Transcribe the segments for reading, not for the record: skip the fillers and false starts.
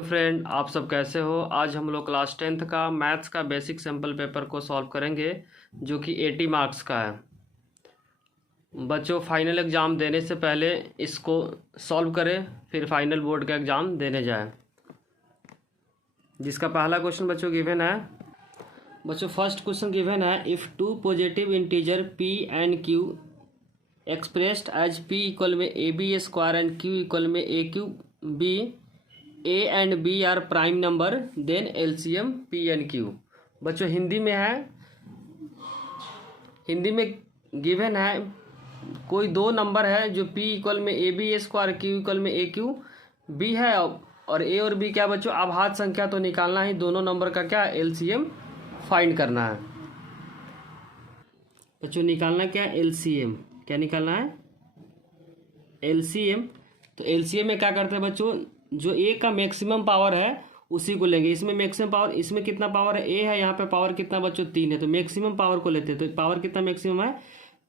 Friend, आप सब कैसे हो। आज हम लोग क्लास 10th का मैथ्स का बेसिक सैम्पल पेपर को सॉल्व करेंगे जो कि 80 मार्क्स का है। बच्चों, फाइनल एग्ज़ाम देने से पहले इसको सॉल्व करें, फिर फाइनल बोर्ड का एग्ज़ाम देने जाएं। जिसका पहला क्वेश्चन बच्चों गिवन है। बच्चों, फर्स्ट क्वेश्चन गिवन है, if two positive integer p and q expressed as p equal में ab square and q equal में aq b a and b are prime number, then LCM p and q. बच्चों, हिंदी में है, हिंदी में given है कोई दो नंबर है जो p इक्वल में a b square q equal में ए क्यू बी है, और a और b क्या बच्चों आभाज्य संख्या, तो निकालना ही दोनों नंबर का क्या एलसीएम फाइंड करना है। बच्चों, निकालना क्या एलसीएम, क्या निकालना है एलसीएम। तो एलसीएम में क्या करते हैं बच्चों, जो ए का मैक्सिमम पावर है उसी को लेंगे। इसमें मैक्सिमम पावर, इसमें कितना पावर है, ए है, यहाँ पे पावर कितना बच्चों 3 है, तो मैक्सिमम पावर को लेते हैं। तो पावर कितना मैक्सिमम है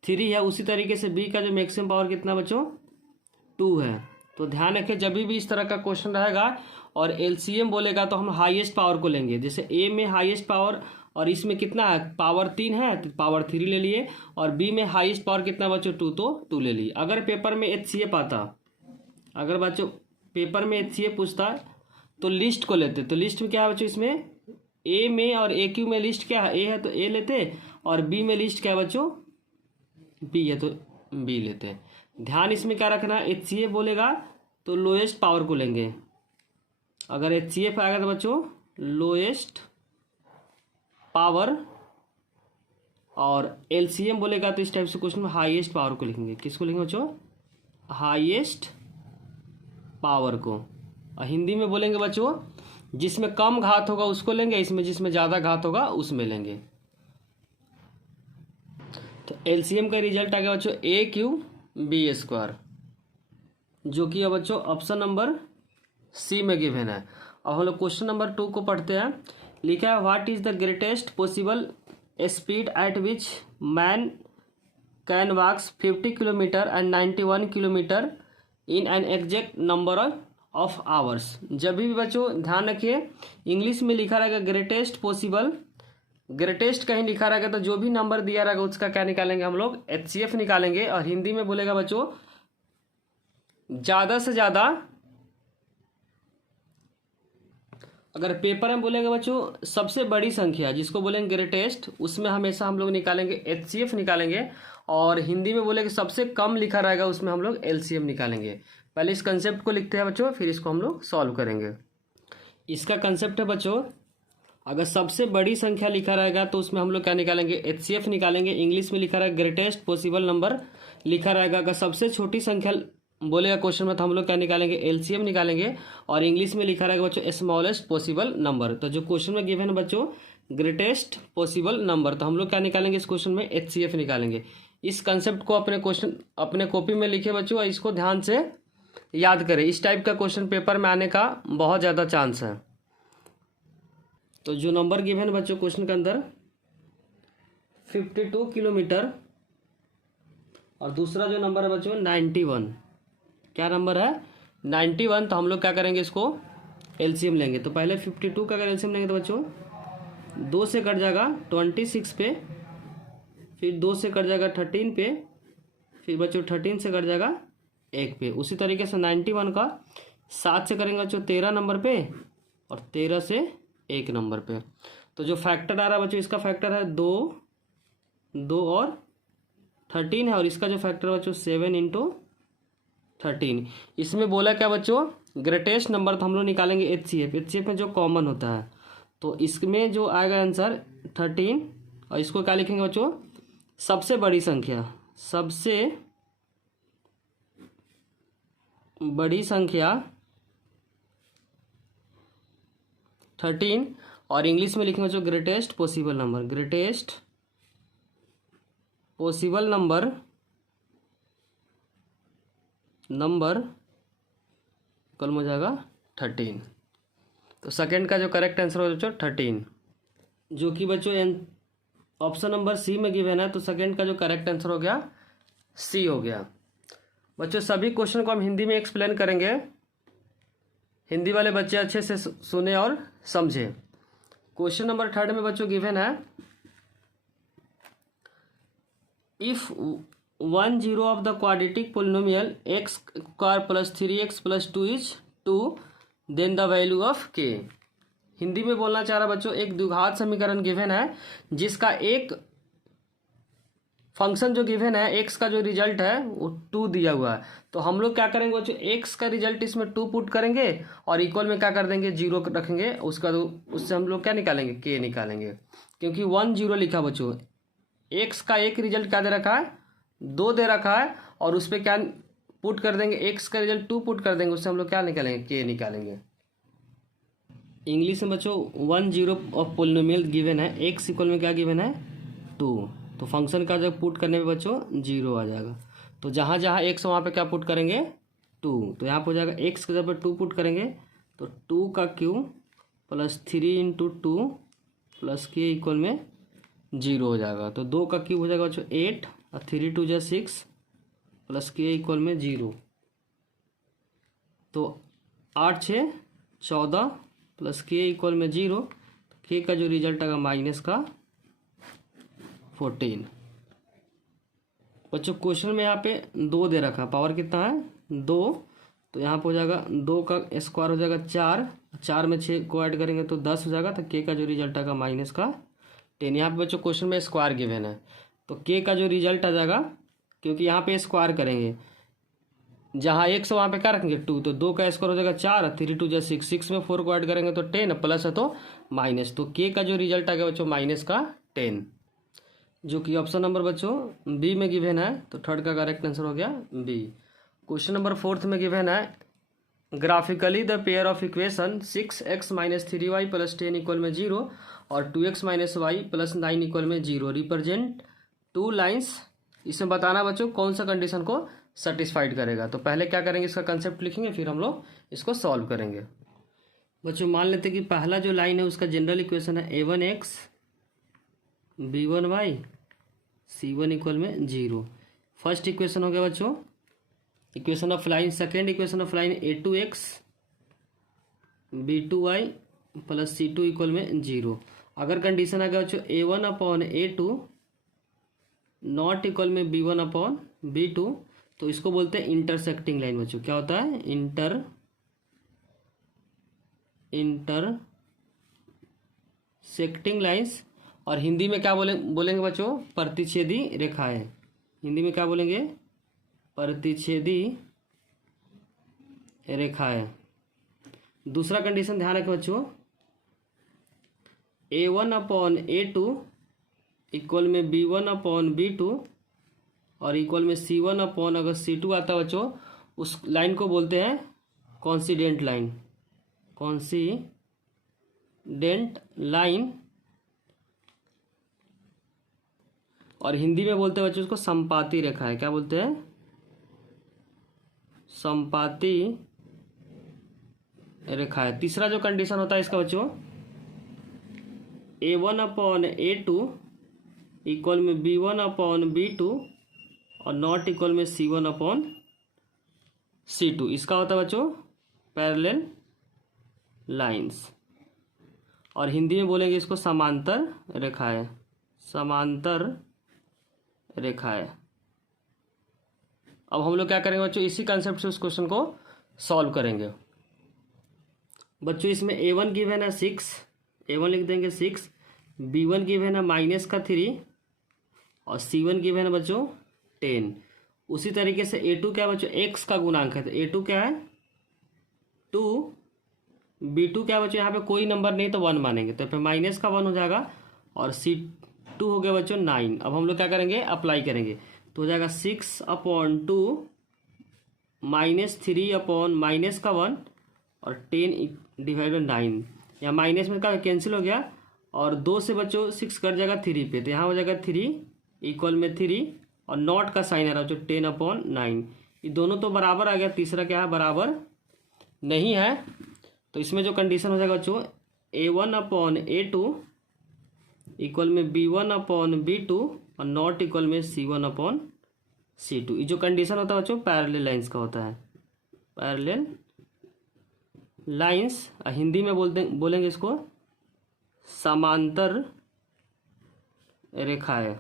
3 है। उसी तरीके से बी का जो मैक्सिमम पावर कितना बच्चों 2 है। तो ध्यान रखें, जब भी इस तरह का क्वेश्चन रहेगा और एलसीएम बोलेगा तो हम हाईएस्ट पावर को लेंगे। जैसे ए में हाईएस्ट पावर और इसमें कितना है पावर 3 है, तो पावर 3 ले लिए, और बी में हाईएस्ट पावर कितना बच्चों 2, तो 2 ले लिए। अगर पेपर में एचसीएफ आता, अगर बच्चों पेपर में एचसीएफ पूछता तो लिस्ट को लेते। तो लिस्ट में क्या है बच्चों, इसमें ए में और ए क्यू में लिस्ट क्या है, ए है तो ए लेते, और बी में लिस्ट क्या है बच्चों बी है तो बी लेते। ध्यान इसमें क्या रखना, एचसीएफ बोलेगा तो लोएस्ट पावर को लेंगे। अगर एचसीएफ आएगा तो बच्चों लोएस्ट पावर, और एलसीएम बोलेगा तो इस टाइप से क्वेश्चन में हाईएस्ट पावर को लिखेंगे। किसको लिखेंगे बच्चों, हाईएस्ट पावर को। और हिंदी में बोलेंगे बच्चों जिसमें कम घात होगा उसको लेंगे, इसमें जिसमें ज़्यादा घात होगा उसमें लेंगे। तो एलसीएम का रिजल्ट आ गया बच्चों ए क्यू बी स्क्वायर, जो कि बच्चों ऑप्शन नंबर सी में गिवन है। अब हम लोग क्वेश्चन नंबर 2 को पढ़ते हैं। लिखा है, what is the greatest possible speed at which man can walks 50 kilometre and 91 kilometre in an exact number of hours. जब भी बच्चों ध्यान रखिए, इंग्लिश में लिखा रहेगा ग्रेटेस्ट पॉसिबल, ग्रेटेस्ट कहीं लिखा रहेगा तो जो भी नंबर दिया रहेगा उसका क्या निकालेंगे हम लोग एचसीएफ निकालेंगे। और हिंदी में बोलेगा बच्चों ज़्यादा से ज़्यादा, अगर पेपर में बोलेगा बच्चों सबसे बड़ी संख्या जिसको बोलेंगे ग्रेटेस्ट, उसमें हमेशा हम लोग निकालेंगे एचसीएफ निकालेंगे। और हिंदी में बोलेगा सबसे कम लिखा रहेगा उसमें हम लोग एलसीएम निकालेंगे। पहले इस कंसेप्ट को लिखते हैं बच्चों, फिर इसको हम लोग सॉल्व करेंगे। इसका कंसेप्ट है बच्चों, अगर सबसे बड़ी संख्या लिखा रहेगा तो उसमें हम लोग क्या निकालेंगे एचसीएफ निकालेंगे। इंग्लिश में लिखा रहेगा ग्रेटेस्ट पॉसिबल नंबर लिखा रहेगा। अगर सबसे छोटी संख्या बोलेगा क्वेश्चन में तो हम लोग क्या निकालेंगे एलसीएम निकालेंगे। और इंग्लिश में लिखा रहेगा बच्चों स्मॉलेस्ट पॉसिबल नंबर। तो जो क्वेश्चन में गिवन है बच्चों ग्रेटेस्ट पॉसिबल नंबर, तो हम लोग क्या निकालेंगे इस क्वेश्चन में एचसीएफ निकालेंगे। इस कंसेप्ट को अपने क्वेश्चन अपने कॉपी में लिखे बच्चों, इसको ध्यान से याद करें। इस टाइप का क्वेश्चन पेपर में आने का बहुत ज़्यादा चांस है। तो जो नंबर गिवन है बच्चों क्वेश्चन के अंदर 52 किलोमीटर, और दूसरा जो नंबर है बच्चों 91, क्या नंबर है 91। तो हम लोग क्या करेंगे इसको एलसीएम लेंगे। तो पहले 52 का अगर एलसीएम लेंगे तो बच्चों 2 से कट जाएगा 26 पे, फिर 2 से कट जाएगा 13 पे, फिर बच्चों 13 से कट जाएगा 1 पे। उसी तरीके से 91 का 7 से करेंगे बच्चों 13 नंबर पे, और 13 से 1 नंबर पे। तो जो फैक्टर आ रहा है बच्चों इसका फैक्टर है 2, 2 और 13 है, और इसका जो फैक्टर है बच्चों 7 इंटू 13। इसमें बोला क्या बच्चों ग्रेटेस्ट नंबर, तो हम लोग निकालेंगे एचसीएफ। एचसीएफ में जो कॉमन होता है, तो इसमें जो आएगा आंसर 13, और इसको क्या लिखेंगे बच्चों सबसे बड़ी संख्या, सबसे बड़ी संख्या 13, और इंग्लिश में लिखेंगे बच्चों greatest possible number, greatest possible number कल हो जाएगा 13। तो सेकंड का जो करेक्ट आंसर हो बच्चों 13, जो कि बच्चों ऑप्शन नंबर सी में गिवन है। तो सेकंड का जो करेक्ट आंसर हो गया सी हो गया। बच्चों सभी क्वेश्चन को हम हिंदी में एक्सप्लेन करेंगे। हिंदी वाले बच्चे अच्छे से सुने और समझे। क्वेश्चन नंबर 3 में बच्चों गिवन है, if 1 0 of the quadratic polynomial x square plus 3x plus 2 is 2 then the value of k. Hindi में बोलना चाह रहा बच्चों, एक द्विघात समीकरण गिवन है जिसका एक फंक्शन जो गिवन है एक्स का जो रिजल्ट है वो 2 दिया हुआ है। तो हम लोग क्या करेंगे बच्चों, एक्स का रिजल्ट इसमें 2 पुट करेंगे और इक्वल में क्या कर देंगे 0 रखेंगे, उसका उससे हम लोग क्या निकालेंगे के निकालेंगे, क्योंकि 1 0 लिखा बच्चों, एक्स का एक रिजल्ट क्या दे रखा है 2 दे रखा है और उस पर क्या पुट कर देंगे, एक्स का रिजल्ट 2 पुट कर देंगे, उससे हम लोग क्या निकालेंगे के निकालेंगे। इंग्लिश में बच्चों 1 0 ऑफ पोलिनोमियल गिवन है, एक्स इक्वल में क्या गिवन है 2, तो फंक्शन का जब पुट करने में बच्चों 0 आ जाएगा। तो जहाँ जहाँ एक्स वहाँ पे क्या पुट करेंगे 2, तो यहाँ पर हो जाएगा एक्स के जब 2 पुट करेंगे तो 2 का क्यूब प्लस 3 × 2 प्लस के इक्वल में 0 हो जाएगा। तो 2 का क्यूब हो जाएगा बच्चों 8 और 3 2 जा 6 प्लस के इक्वल में 0, तो 8 6 14 प्लस के इक्वल में 0, के का जो रिजल्ट आएगा माइनस का 14। बच्चों क्वेश्चन में यहाँ पे 2 दे रखा, पावर कितना है 2, तो यहाँ पे हो जाएगा 2 का स्क्वायर हो जाएगा 4, 4 में 6 को ऐड करेंगे तो 10 हो जाएगा, तो के का जो रिजल्ट आएगा माइनस का 10। यहाँ पे बच्चों क्वेश्चन में स्क्वायर गिवन है तो के का जो रिजल्ट आ जाएगा, क्योंकि यहाँ पे स्क्वायर करेंगे, जहाँ एक्स वहाँ पे क्या रखेंगे 2, तो 2 का स्क्वायर हो जाएगा 4, 3 2 जा 6, 6 में 4 को ऐड करेंगे तो 10, प्लस है तो माइनस, तो के का जो रिजल्ट आ गया बच्चों माइनस का 10, जो कि ऑप्शन नंबर बच्चों बी में गिवन है। तो थर्ड का करेक्ट आंसर हो गया बी। क्वेश्चन नंबर 4 में गिवन है, graphically the pair of equation 6x - 3y + 10 equal में 0 और 2x - y + 9 इक्वल में 0 रिप्रेजेंट 2 लाइन्स। इसमें बताना बच्चों कौन सा कंडीशन को सेटिस्फाइड करेगा। तो पहले क्या करेंगे, इसका कंसेप्ट लिखेंगे, फिर हम लोग इसको सॉल्व करेंगे। बच्चों मान लेते हैं कि पहला जो लाइन है उसका जनरल इक्वेशन है a1x b1y c1 इक्वल में 0। फर्स्ट इक्वेशन हो गया बच्चों equation of line. Second equation of line a2x b2y + c2 equal में 0। अगर कंडीशन आ गया बच्चों a1/a2 नॉट इक्वल में b1/b2, तो इसको बोलते हैं इंटरसेक्टिंग लाइन। बच्चों क्या होता है इंटरसेक्टिंग लाइंस, और हिंदी में क्या बोलेंगे बच्चों प्रतिच्छेदी रेखाएं। हिंदी में क्या बोलेंगे प्रतिच्छेदी रेखाएं। दूसरा कंडीशन ध्यान रखें बच्चों, a1/a2 इक्वल में b1/b2 और इक्वल में c1 अगर c2 आता है बच्चों, उस लाइन को बोलते हैं कॉन्सिडेंट लाइन। कॉन्सिडेंट लाइन, और हिंदी में बोलते हैं बच्चों उसको संपाती रेखा है। क्या बोलते हैं संपाती रेखा है। तीसरा जो कंडीशन होता है इसका बच्चों a1/a2 इक्वल में b1/b2 और नॉट इक्वल में c1/c2। इसका होता है बच्चों पैरेलल लाइंस, और हिंदी में बोलेंगे इसको समांतर रेखाएं। समांतर रेखाएं। अब हम लोग क्या करेंगे बच्चों, इसी कंसेप्ट से उस क्वेश्चन को सॉल्व करेंगे। बच्चों इसमें a1 गिवन है 6, a1 लिख देंगे 6, b1 गिवन है -3 और c1 गिवन है बच्चों 10। उसी तरीके से a2 क्या है बच्चों x का गुणांक है, तो a2 क्या है 2, b2 क्या है बच्चों यहाँ पे कोई नंबर नहीं तो 1 मानेंगे, तो फिर माइनस का 1 हो जाएगा, और c2 हो गया बच्चों 9। अब हम लोग क्या करेंगे अप्लाई करेंगे, तो हो जाएगा 6/2 -3 का 1 और 10/9। यहाँ माइनस में क्या कैंसिल हो गया, और 2 से बच्चों 6 कट जाएगा 3 पे, तो यहाँ हो जाएगा 3 इक्वल में 3 और नॉट का साइन आ रहा है बच्चों 10/9। ये दोनों तो बराबर आ गया, तीसरा क्या है बराबर नहीं है। तो इसमें जो कंडीशन हो जाएगा बच्चों a1/a2 इक्वल में b1/b2 और नॉट इक्वल में c1/c2। ये जो कंडीशन होता है बच्चों पैरेलल लाइंस का होता है, पैरेलल लाइंस, हिंदी में बोलेंगे इसको समांतर रेखाएं।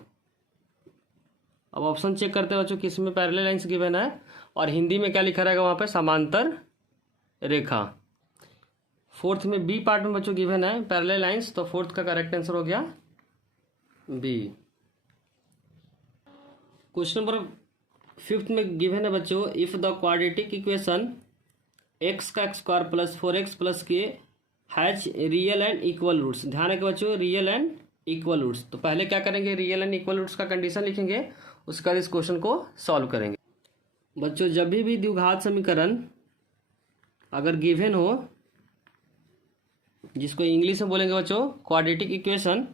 अब ऑप्शन चेक करते हैं बच्चों किस में पैरेलल लाइंस गिवन है और हिंदी में क्या लिखा रहेगा वहाँ पे समांतर रेखा। फोर्थ में बी पार्ट में बच्चों गिवन है पैरेलल लाइंस, तो फोर्थ का करेक्ट आंसर हो गया बी। क्वेश्चन नंबर फिफ्थ में गिवन है बच्चों if the quadratic equation x का square plus 4x plus k has real and equal roots. ध्यान रखें बच्चों रियल एंड इक्वल रूट्स। तो पहले क्या करेंगे रियल एंड इक्वल रूट्स का कंडीशन लिखेंगे, उसके बाद इस क्वेश्चन को सॉल्व करेंगे। बच्चों जब भी द्विघात समीकरण अगर गिवन हो, जिसको इंग्लिश में बोलेंगे बच्चों क्वाड्रेटिक इक्वेशन,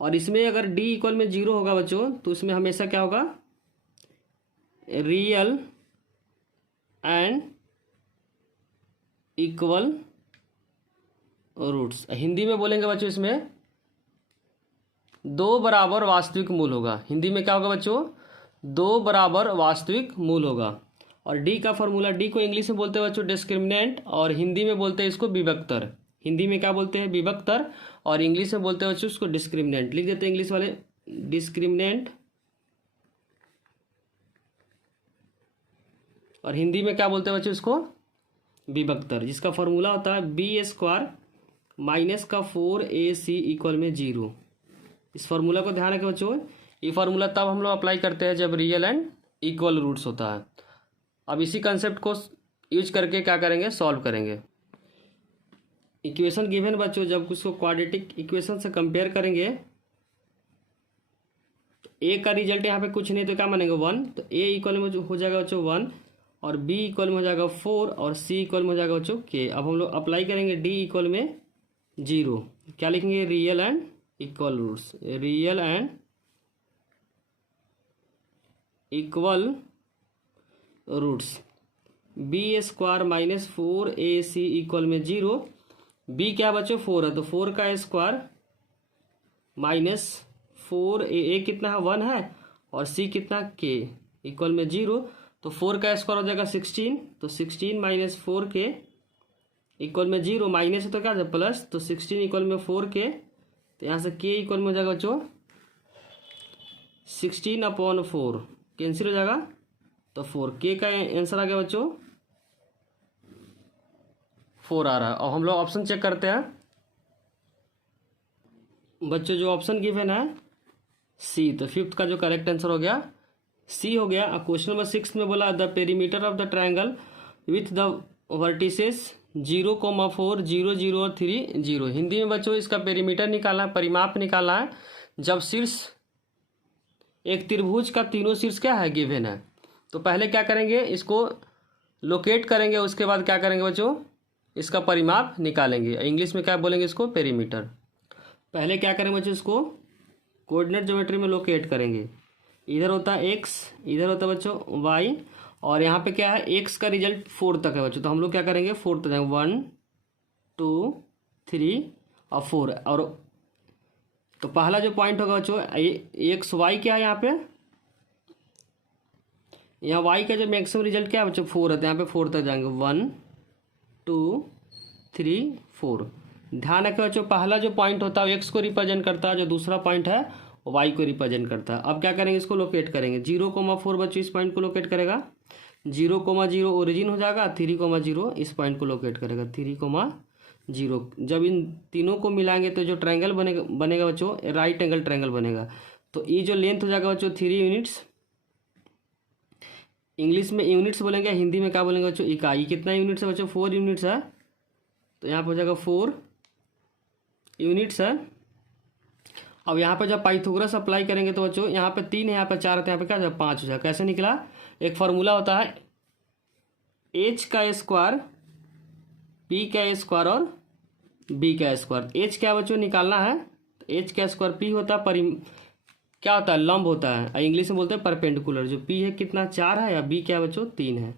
और इसमें अगर डी इक्वल में 0 होगा बच्चों तो इसमें हमेशा क्या होगा real and equal roots. Hindi में बोलेंगे बच्चों इसमें 2 बराबर वास्तविक मूल होगा। हिंदी में क्या होगा बच्चों 2 बराबर वास्तविक मूल होगा। और डी का फॉर्मूला, डी को इंग्लिश में बोलते हैं बच्चों डिस्क्रिमिनेंट और हिंदी में बोलते हैं इसको विभक्तर। हिंदी में क्या बोलते हैं विभक्तर और इंग्लिश में बोलते हैं बच्चों उसको डिस्क्रिमिनेंट। लिख देते हैं इंग्लिश वाले डिस्क्रिमिनेंट और हिंदी में क्या बोलते हैं बच्चों इसको विभक्तर, जिसका फॉर्मूला होता है बी स्क्वायर माइनस का 4ac इक्वल में 0। इस फार्मूला को ध्यान रखें बच्चों, ये फार्मूला तब हम लोग अप्लाई करते हैं जब रियल एंड इक्वल रूट्स होता है। अब इसी कंसेप्ट को यूज करके क्या करेंगे सॉल्व करेंगे। इक्वेशन गिवन बच्चों जब उसको क्वाड्रेटिक इक्वेशन से कंपेयर करेंगे तो ए का रिजल्ट यहाँ पे कुछ नहीं तो क्या मानेंगे 1, तो ए इक्वल में हो जाएगा बच्चों 1 और बी इक्वल में हो जाएगा 4 और सी इक्वल में हो जाएगा बच्चों के। अब हम लोग अप्लाई करेंगे डी इक्वल में 0, क्या लिखेंगे real and equal roots, real and equal roots. B square minus 4ac equal में 0, बी क्या बच्चों 4 है तो 4 का स्क्वायर माइनस 4 ए कितना है 1 है और सी कितना के इक्वल में 0, तो 4 का स्क्वायर हो जाएगा 16, तो 16 माइनस 4 के इक्वल में 0, माइनस है तो क्या है प्लस, तो 16 इक्वल में 4 के, तो यहाँ से के इक्वल में हो जाएगा बच्चों 16/4 कैंसिल हो जाएगा, तो 4 के का आंसर आ गया बच्चों 4 आ रहा है। और हम लोग ऑप्शन चेक करते हैं बच्चों, जो ऑप्शन गिवन है सी, तो फिफ्थ का जो करेक्ट आंसर हो गया सी हो गया। क्वेश्चन नंबर 6 में बोला the perimeter of the triangle with the vertices 0,4 0 0 और 3 0। हिंदी में बच्चों इसका पेरीमीटर निकालना है, परिमाप निकालना है जब शीर्ष एक त्रिभुज का तीनों शीर्ष क्या है गिवन है। तो पहले क्या करेंगे इसको लोकेट करेंगे, उसके बाद क्या करेंगे बच्चों इसका परिमाप निकालेंगे। इंग्लिश में क्या बोलेंगे इसको पेरीमीटर। पहले क्या करेंगे बच्चों इसको कोऑर्डिनेट ज्योमेट्री में लोकेट करेंगे। इधर होता है एक्स, इधर होता है बच्चों वाई, और यहाँ पे क्या है एक्स का रिजल्ट 4 तक है बच्चों, तो हम लोग क्या करेंगे 4 तक जाएंगे 1 2 3 और 4। और तो पहला जो पॉइंट होगा बच्चों एक्स वाई क्या है यहाँ पे, यहाँ वाई का जो मैक्सिमम रिजल्ट क्या है बच्चों 4 है, तो यहाँ पे 4 तक जाएंगे 1 2 3 4। ध्यान रखें बच्चों पहला जो पॉइंट होता है एक्स को रिप्रेजेंट करता है, जो दूसरा पॉइंट है वाई को रिप्रेजेंट करता है। अब क्या करेंगे इसको लोकेट करेंगे 0,4 बच्चों इस पॉइंट को लोकेट करेगा, 0,0 ओरिजिन हो जाएगा, 3,0 इस पॉइंट को लोकेट करेगा 3,0। जब इन तीनों को मिलाएंगे तो जो ट्रायंगल बनेगा बच्चों राइट एंगल ट्रायंगल बनेगा। तो ये जो लेंथ हो जाएगा बच्चों 3 यूनिट्स। इंग्लिश में यूनिट्स बोलेंगे, हिंदी में क्या बोलेंगे बच्चों इकाई। कितना यूनिट्स है बच्चों 4 यूनिट्स है, तो यहाँ पर हो जाएगा 4 यूनिट्स है। अब यहाँ पर जब पाइथागोरस अप्लाई करेंगे तो बच्चों यहाँ पे 3 है, यहाँ पे 4 है, तो यहाँ पे क्या 5 हो जाएगा। कैसे निकला, एक फार्मूला होता है h का स्क्वायर p का स्क्वायर और b का स्क्वायर। h क्या बच्चों निकालना है, तो h का स्क्वायर p होता है क्या होता है लंब होता है, इंग्लिश में बोलते हैं परपेंडिकुलर। जो p है कितना 4 है या b क्या बच्चों 3 है,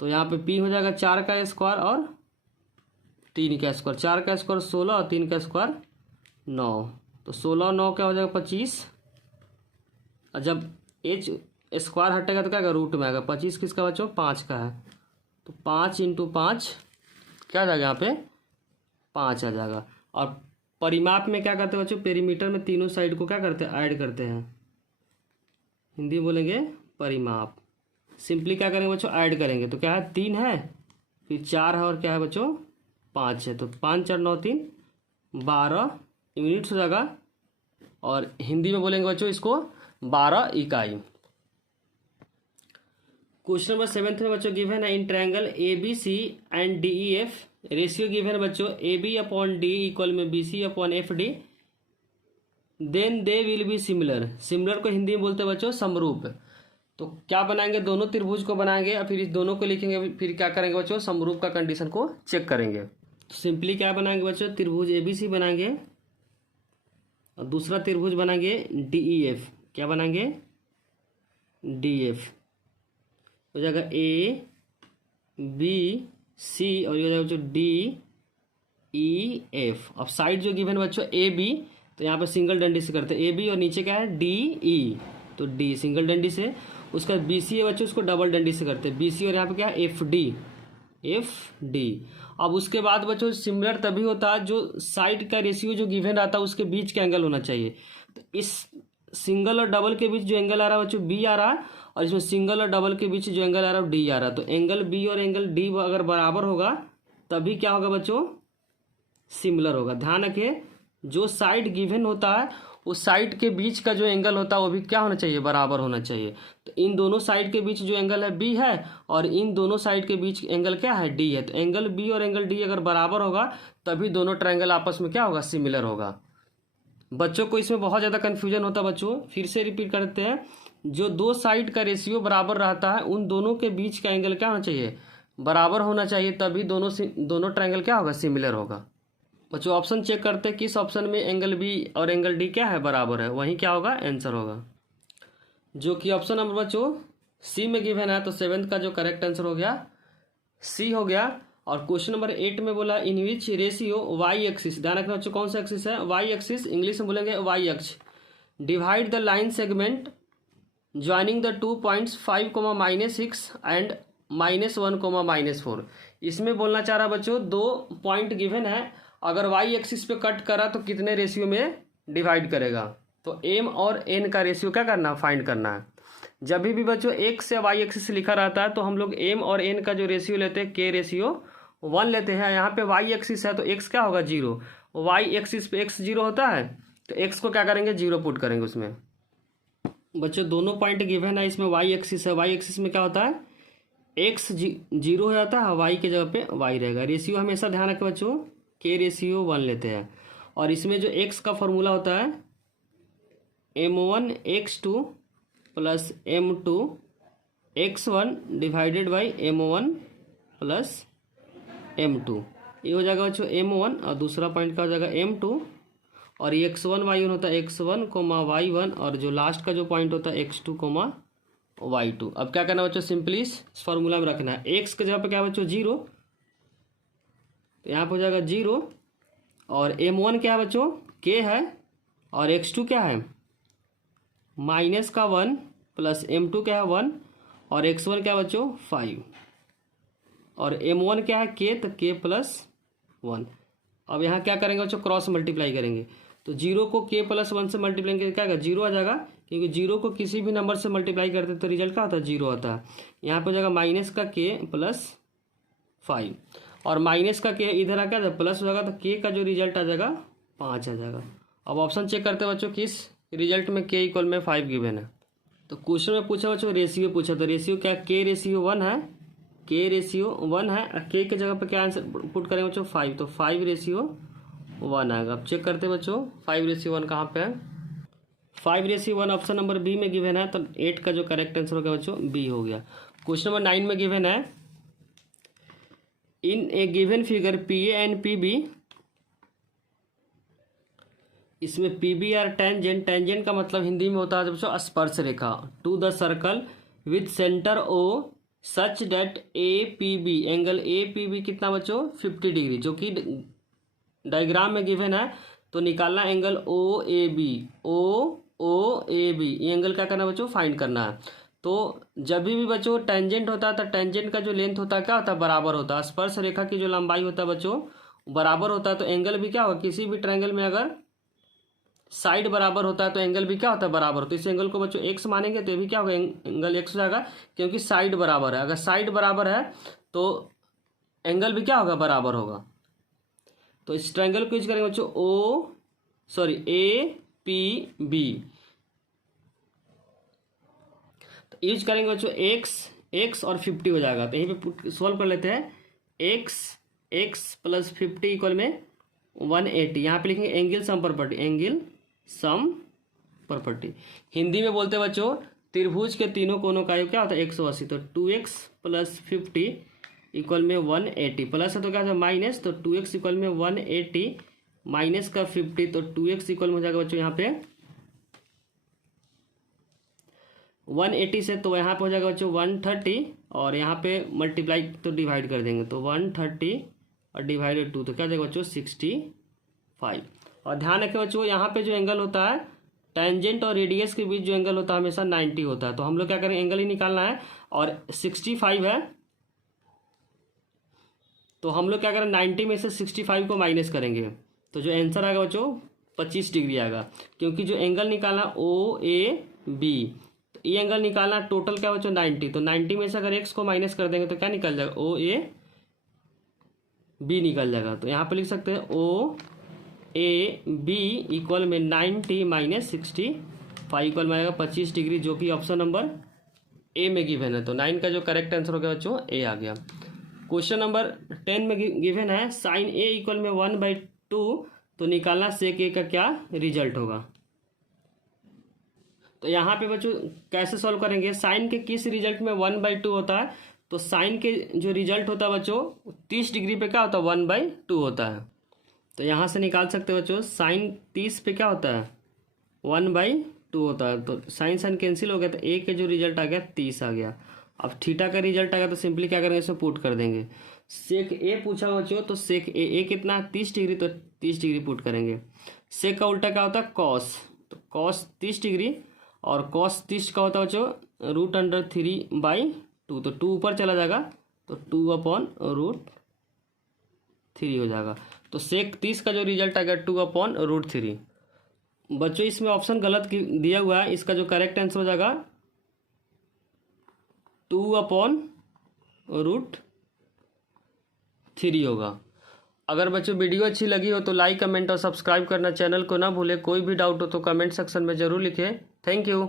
तो यहाँ पे p हो जाएगा 4 का स्क्वायर और 3 का स्क्वायर। 4 का स्क्वायर 16 और 3 का स्क्वायर 9, तो 16 और 9 क्या हो जाएगा 25। और जब h स्क्वायर हटेगा तो क्या रूट में आएगा, 25 किसका बच्चों 5 का है, तो 5 × 5 क्या आ जाएगा यहाँ पे 5 आ जाएगा। और परिमाप में क्या करते हैं बच्चों, पेरीमीटर में तीनों साइड को क्या करते हैं, ऐड करते हैं, हिंदी में बोलेंगे परिमाप। सिंपली क्या करेंगे बच्चों, ऐड करेंगे तो क्या है 3 है, फिर 4 है और क्या है बच्चों 5 है, तो 5 4 9 3 12 यूनिट्स हो जाएगा। और हिंदी में बोलेंगे बच्चों इसको 12 इकाई। क्वेश्चन नंबर 7 में बच्चों गिवन है in triangle A B C and D E F ratio given है बच्चों A B upon D equal में B C upon F D, then they will be similar. Similar को हिंदी में बोलते हैं बच्चों समरूप। तो क्या बनाएंगे, दोनों त्रिभुज को बनाएंगे और फिर इस दोनों को लिखेंगे, फिर क्या करेंगे बच्चों समरूप का कंडीशन को चेक करेंगे। तो सिंपली क्या बनाएंगे बच्चों, त्रिभुज ए बी सी बनाएंगे और दूसरा त्रिभुज बनाएंगे डी ई एफ। क्या बनाएंगे, डी एफ हो जाएगा ए बी सी और ये हो जाएगा बच्चों डी ई एफ। अब साइड जो गिवन बच्चों ए बी, तो यहाँ पे सिंगल डंडी से करते हैं ए बी और नीचे क्या है डी ई, तो डी सिंगल डंडी से। उसका बी सी है बच्चों, उसको डबल डंडी से करते हैं बी सी और यहाँ पे क्या है एफ डी, एफ डी। अब उसके बाद बच्चों सिमिलर तभी होता है जो साइड का रेशियो जो गिवन रहता है उसके बीच का एंगल होना चाहिए। तो इस सिंगल और डबल के बीच जो एंगल आ रहा है बच्चों बी आ रहा है, और इसमें सिंगल और डबल के बीच जो एंगल आ रहा है डी आ रहा है। तो एंगल बी और एंगल डी अगर बराबर होगा तभी क्या होगा बच्चों, सिमिलर होगा। ध्यान रखिए जो साइड गिवन होता है उस साइड के बीच का जो एंगल होता है वो भी क्या होना चाहिए, बराबर होना चाहिए। तो इन दोनों साइड के बीच जो एंगल है बी है और इन दोनों साइड के बीच एंगल क्या है, डी है। तो एंगल बी और एंगल डी अगर बराबर होगा तभी दोनों ट्रायंगल आपस में क्या होगा, सिमिलर होगा। बच्चों को इसमें बहुत ज़्यादा कन्फ्यूजन होता है बच्चों, फिर से रिपीट करते हैं। जो दो साइड का रेशियो बराबर रहता है उन दोनों के बीच का एंगल क्या होना चाहिए, बराबर होना चाहिए, तभी दोनों ट्रायंगल क्या होगा, सिमिलर होगा। बच्चों ऑप्शन चेक करते हैं किस ऑप्शन में एंगल बी और एंगल डी क्या है, बराबर है, वहीं क्या होगा, आंसर होगा। जो कि ऑप्शन नंबर बच्चों सी में गिवन है, तो 7th का जो करेक्ट आंसर हो गया सी हो गया। और क्वेश्चन नंबर 8 में बोला इन विच रेशियो वाई एक्सिस, ध्यान रखना बच्चों कौन सा एक्सिस है, वाई एक्सिस, इंग्लिश में बोलेंगे वाई अक्ष, divide the line segment joining the 2 points 5, -6 and -1, -4। इसमें बोलना चाह रहा बच्चों दो पॉइंट गिवन है, अगर वाई एक्सिस पे कट करा तो कितने रेशियो में डिवाइड करेगा। तो एम और एन का रेशियो क्या करना, फाइंड करना है। जब भी बच्चों एक्स या वाई एक्सिस लिखा रहता है तो हम लोग एम और एन का जो रेशियो लेते हैं के रेशियो 1 लेते हैं। यहाँ पे वाई एक्सिस है तो एक्स क्या होगा 0, वाई एक्सिस पे एक्स 0 होता है तो एक्स को क्या करेंगे 0 पुट करेंगे उसमें। बच्चों दोनों पॉइंट गिवन है, इसमें वाई एक्सिस है, वाई एक्सिस में क्या होता है एक्स 0 हो जाता है, वाई के जगह पे वाई रहेगा। रेशियो हमेशा ध्यान रखें बच्चों के रेशियो 1 लेते हैं। और इसमें जो एक्स का फॉर्मूला होता है m1 x2 plus m2 x1 divided by m1 plus m2, ये हो जाएगा बच्चों m1 और दूसरा पॉइंट का हो जाएगा m2 और ये x1 y1 होता है x1 y1 और जो लास्ट का जो पॉइंट होता है x2 y2। अब क्या करना बच्चों, सिंपली इस फॉर्मूला में रखना है, x के जगह पे क्या बच्चों 0, तो यहाँ पर हो जाएगा 0 और m1 क्या है बच्चों k है और x2 क्या है -1 प्लस m2 क्या है 1 और x1 क्या है बच्चों 5 और m1 क्या है k, तो k प्लस 1। अब यहाँ क्या करेंगे बच्चों, क्रॉस मल्टीप्लाई करेंगे, तो 0 को k प्लस 1 से मल्टीप्लाई करेंगे क्या आएगा 0 आ जाएगा, क्योंकि 0 को किसी भी नंबर से मल्टीप्लाई करते तो रिजल्ट क्या होता है 0 आता है। यहाँ पे हो जाएगा माइनस का k प्लस 5 और माइनस का k इधर आ क्या प्लस हो जाएगा, तो k का जो रिजल्ट आ जाएगा 5 आ जाएगा। अब ऑप्शन चेक करते हैं बच्चों किस रिजल्ट में k इक्वल में 5 गिवन है। तो क्वेश्चन में पूछा बच्चों रेशियो पूछा, तो रेशियो क्या k रेशियो 1 है, k रेशियो 1 है, k के जगह पे क्या आंसर पुट करेंगे बच्चों 5, तो 5 रेशियो 1 आएगा। अब चेक करते हैं बच्चों 5 रेशियो 1 कहाँ पे है, 5 रेशियो 1 ऑप्शन नंबर बी में गिवन है, तो 8 का जो करेक्ट आंसर होगा बच्चों बी हो गया। क्वेश्चन नंबर 9 में गिवन है in a given figure P A and P B, इसमें P B are tangent, tangent का मतलब हिंदी में होता है बच्चों स्पर्श रेखा, to the circle with centre O such that A P B, angle A P B कितना बच्चों 50 डिग्री, जो कि डायग्राम में गिवन है। तो निकालना angle O A B, O A B, ये एंगल क्या करना बच्चों फाइंड करना है। तो जब भी बच्चों टेंजेंट होता है तो टेंजेंट का जो लेंथ होता है क्या होता है, बराबर होता है। स्पर्श रेखा की जो लंबाई होता है बच्चों बराबर होता है। तो एंगल भी क्या होगा, किसी भी ट्रायंगल में अगर साइड बराबर होता है तो एंगल भी क्या होता है, बराबर। तो इस एंगल को बच्चों एक्स मानेंगे तो ये भी क्या होगा, एंगल एक्स हो जाएगा, क्योंकि साइड बराबर है। अगर साइड बराबर है तो एंगल भी क्या होगा, बराबर होगा। तो इस ट्रायंगल को यूज करेंगे बच्चों ए पी बी। तो यूज करेंगे बच्चों एक्स और 50 हो जाएगा। तो यहीं पे सॉल्व कर लेते हैं। एक्स प्लस 50 इक्वल में 180। यहाँ पे लिखेंगे angle sum property, angle sum property. Hindi में बोलते हैं बच्चों त्रिभुज के तीनों कोनों का योग क्या होता है, 180। तो 2x प्लस 50 इक्वल में 180, प्लस है तो क्या होता है माइनस। तो 2x इक्वल में 180 माइनस का 50, तो 2x इक्वल में हो जाएगा बच्चों यहाँ पे 180 से, तो यहाँ पे हो जाएगा बच्चों 130, और यहाँ पे मल्टीप्लाई तो डिवाइड कर देंगे। तो 130 और डिवाइडेड 2, तो क्या हो जाएगा बच्चों 65। और ध्यान रखें बच्चों यहाँ पे जो एंगल होता है टेंजेंट और रेडियस के बीच जो एंगल होता है हमेशा 90 होता है। तो हम लोग क्या करें, एंगल ही निकालना है, और 65 है तो हम लोग क्या करें 90 में से 65 को माइनस करेंगे। तो जो आंसर आएगा बच्चों 25 डिग्री आएगा, क्योंकि जो एंगल निकालना ओ ए बी, तो ये एंगल निकालना टोटल क्या बच्चों 90। तो 90 में से अगर एक्स को माइनस कर देंगे तो क्या निकल जाएगा, ओ ए बी निकल जाएगा। तो यहाँ पे लिख सकते हैं ओ ए बी इक्वल में 90 माइनस 65 इक्वल में आएगा 25 डिग्री, जो कि ऑप्शन नंबर ए में गिवन है। तो 9 का जो करेक्ट आंसर हो गया बच्चों ए आ गया। क्वेश्चन नंबर 10 में गिवन है साइन ए इक्वल में 1/2, तो निकालना सेक ए का क्या रिजल्ट होगा। तो यहाँ पे बच्चों कैसे सॉल्व करेंगे, साइन के किस रिजल्ट में 1/2 होता है। तो साइन के जो रिजल्ट होता है बच्चों 30 डिग्री पे क्या होता है 1/2 होता है। तो यहाँ से निकाल सकते हैं बच्चों साइन 30 पे क्या होता है 1/2 होता है। तो साइन साइन कैंसिल हो गया, तो ए के जो रिजल्ट आ गया 30 आ गया। अब थीटा का रिजल्ट आ गया तो सिंपली क्या करेंगे, इसमें पुट कर देंगे। सेक ए पूछा बच्चों, तो सेक ए कितना 30 डिग्री, तो 30 डिग्री पुट करेंगे। सेक का उल्टा क्या होता है कॉस, तो कॉस 30 डिग्री, और कॉस 30 का होता है बच्चों √3/2। तो 2 ऊपर चला जाएगा तो 2/√3 हो जाएगा। तो सेक 30 का जो रिजल्ट आ गया 2/√3। बच्चों इसमें ऑप्शन गलत दिया हुआ है, इसका जो करेक्ट आंसर हो जाएगा 2/√3 होगा। अगर बच्चों वीडियो अच्छी लगी हो तो लाइक कमेंट और सब्सक्राइब करना, चैनल को ना भूले। कोई भी डाउट हो तो कमेंट सेक्शन में जरूर लिखें। Thank you.